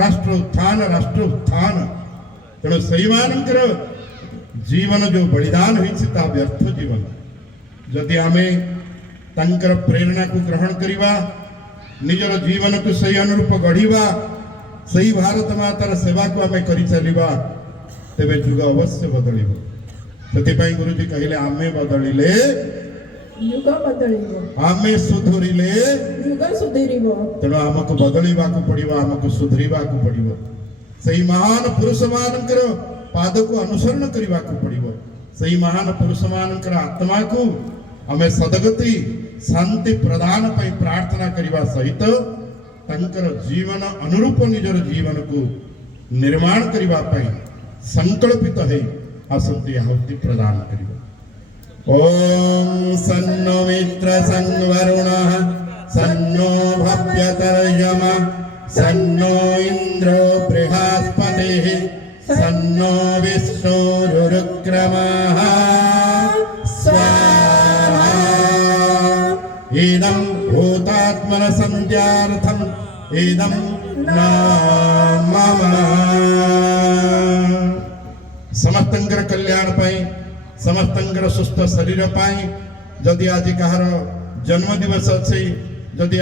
राष्ट्र उत्थान तेणु से जीवन जो बलिदान होता व्यर्थ जीवन जदि आमे तंकर प्रेरणा को ग्रहण करिवा निजर जीवन को सही अनुरूप गढ़िवा सही भारत मातार सेवा को आमे करि चलिबा तेबे जुग अवश्य बदलिबो सेतिपाई गुरुजी कहिले आमे बदलिले युग बदलिबो आमे सुधरिले युग सुधरिबो तेणु आमको बदलिबा को पड़िबो आमको सुधरिबा को पड़िबो सही महान पुरुष मानकर पाद को अनुसरण करने को पड़िबो सही महान पुरुष मानकर आत्मा को हमें सदगति शांति प्रदान पई प्रार्थना करने सहित तंकर जीवन अनुरूप निजर जीवन को निर्माण करने पई संकल्पित है आसंति आहुति प्रदान करिबो। ओम सन्नो मित्र संवरुणः सन्नो भव्यतर्यमा सन्नो इन्द्रो बृहस्पतिः सन्नो विष्णुरुक्रमः स्वाहा इदं भूतात्मन संध्यार्थम् इदं मम समस्तंकर कल्याण पाई समस्तंकर सुस्थ शरीर पाई जदि आज कहार जन्म दिवस अच्छी जदि